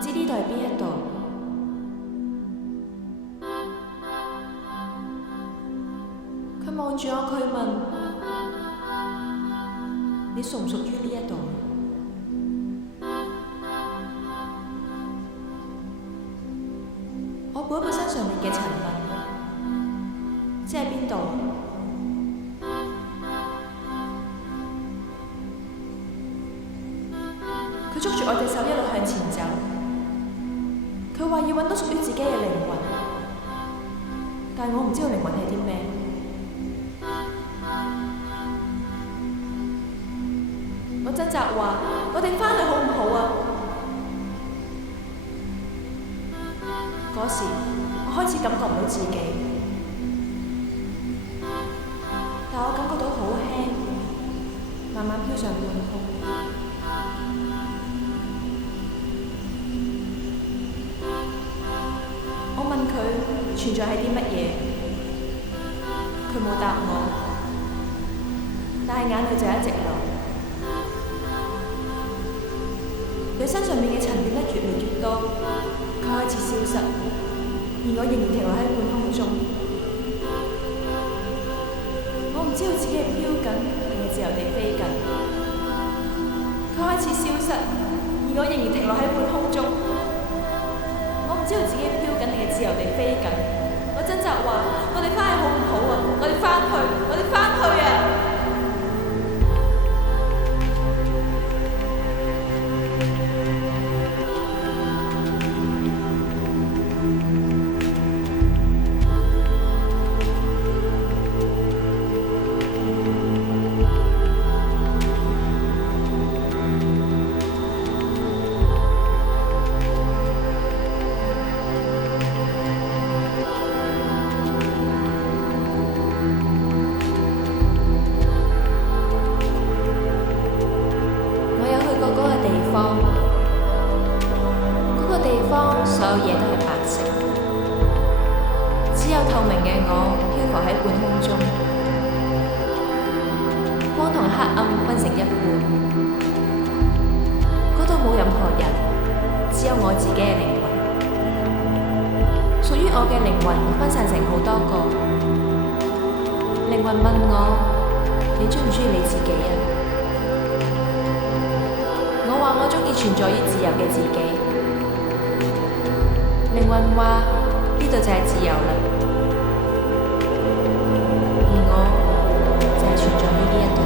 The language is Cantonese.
知呢度係邊一度。佢望住我，佢問：你屬唔屬於呢一度？我撥一撥身上面嘅塵問，即係邊度？佢捉住我隻手一路向前走，佢話要揾到屬於自己嘅靈魂，但係我唔知道靈魂係啲咩。我掙扎話：我哋返去好唔好啊？嗰時我開始感覺唔到自己，但我感覺到好輕，慢慢飄上半空。我問佢存在係啲乜嘢，佢冇答我，但係眼淚就一直流。佢身上面嘅塵變得越嚟越多，佢開始消失，而我仍然停留喺半空中。我唔知道自己係飄緊定係自由地飛緊。佢開始消失，而我仍然停留喺半空中。我唔知道自己係飄緊定係自由地飛緊。我掙扎話：我哋返去好唔好啊？我哋返去，我哋返去啊！嗰個地方所有嘢都係白色，只有透明嘅我漂浮喺半空中，光同黑暗分成一半。嗰度冇任何人，只有我自己嘅靈魂。屬於我嘅靈魂分散成好多個。靈魂問我：你鍾唔鍾意你自己啊？我話我鍾意存在於自由嘅自己。靈魂話：呢度就係自由啦，而我就係存在於呢一度。